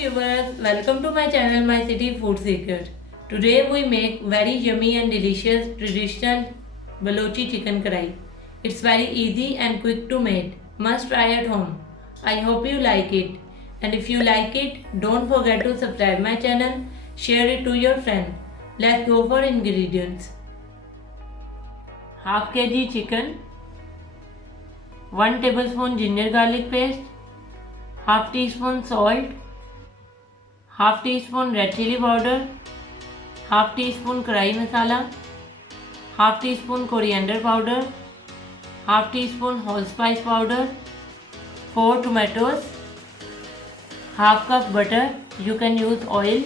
viewers, welcome to my channel My City Food Secret. Today we make very yummy and delicious traditional Bolochi chicken karahi. It's very easy and quick to make. Must try at home. I hope you like it. And if you like it, don't forget to subscribe my channel, share it to your friend. Let's go for ingredients. Half kg chicken, 1 tablespoon ginger garlic paste, half teaspoon salt, half teaspoon red chili powder, half teaspoon karahi masala, half teaspoon coriander powder, half teaspoon whole spice powder, 4 tomatoes, half cup butter, you can use oil,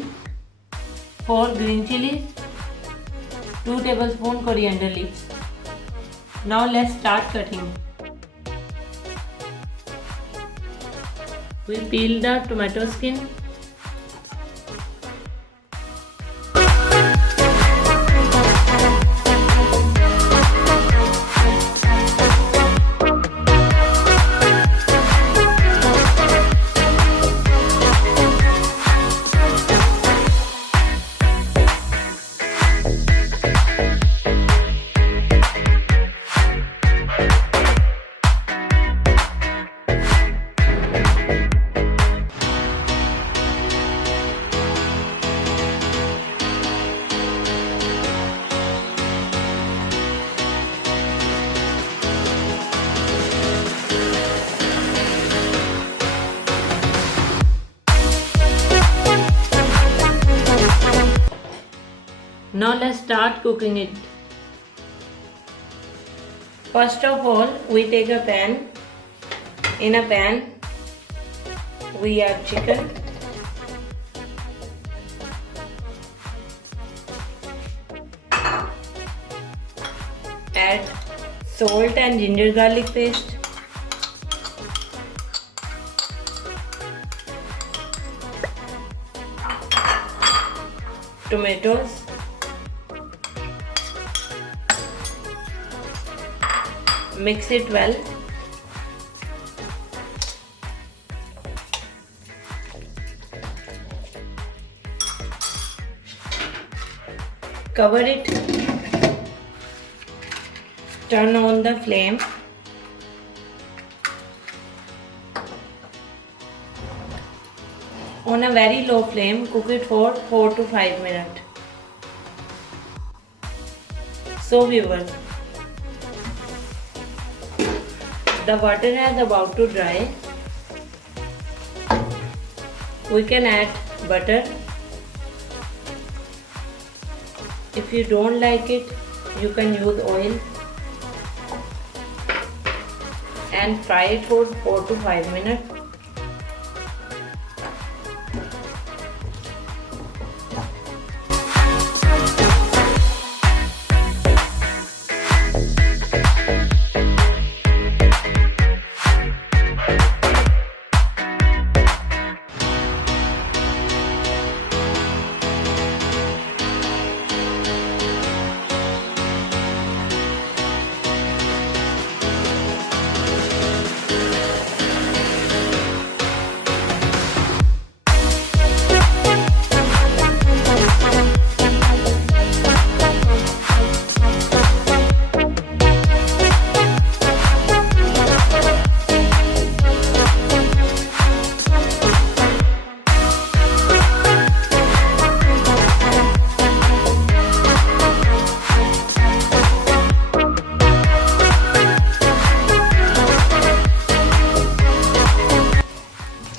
4 green chilies, 2 tablespoon coriander leaves. Now let's start cutting. We peel the tomato skin. Now let's start cooking it. First of all, we take a pan. In a pan, we add chicken. Add salt and ginger garlic paste. Tomatoes. Mix it well. Cover it. Turn on the flame. On a very low flame, cook it for 4 to 5 minutes. So viewers, the water is about to dry. We can add butter. If you don't like it, you can use oil and fry it for 4 to 5 minutes.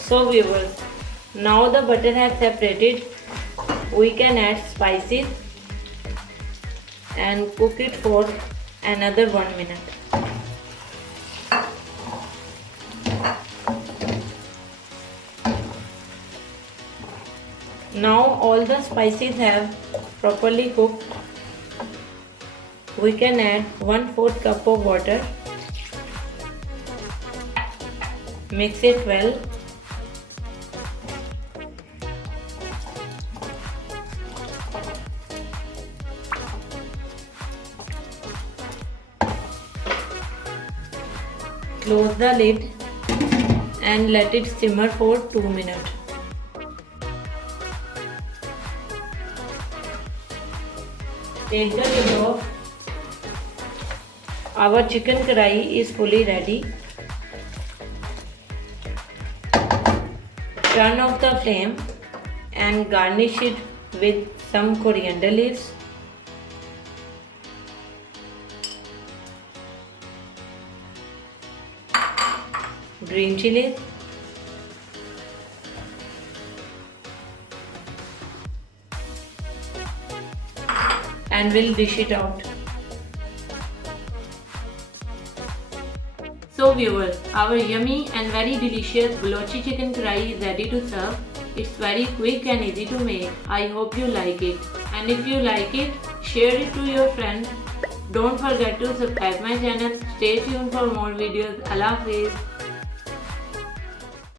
So viewers, now the butter has separated, we can add spices and cook it for another 1 minute. Now all the spices have properly cooked. We can add 1/4 cup of water. Mix it well. Close the lid and let it simmer for 2 minutes. Take the lid off. Our chicken karahi is fully ready. Turn off the flame and garnish it with some coriander leaves. Green chilies. And we'll dish it out. So viewers, our yummy and very delicious Bolochi chicken karahi is ready to serve. It's very quick and easy to make. I hope you like it. And if you like it, share it to your friends. Don't forget to subscribe my channel. Stay tuned for more videos. Allah Hafiz.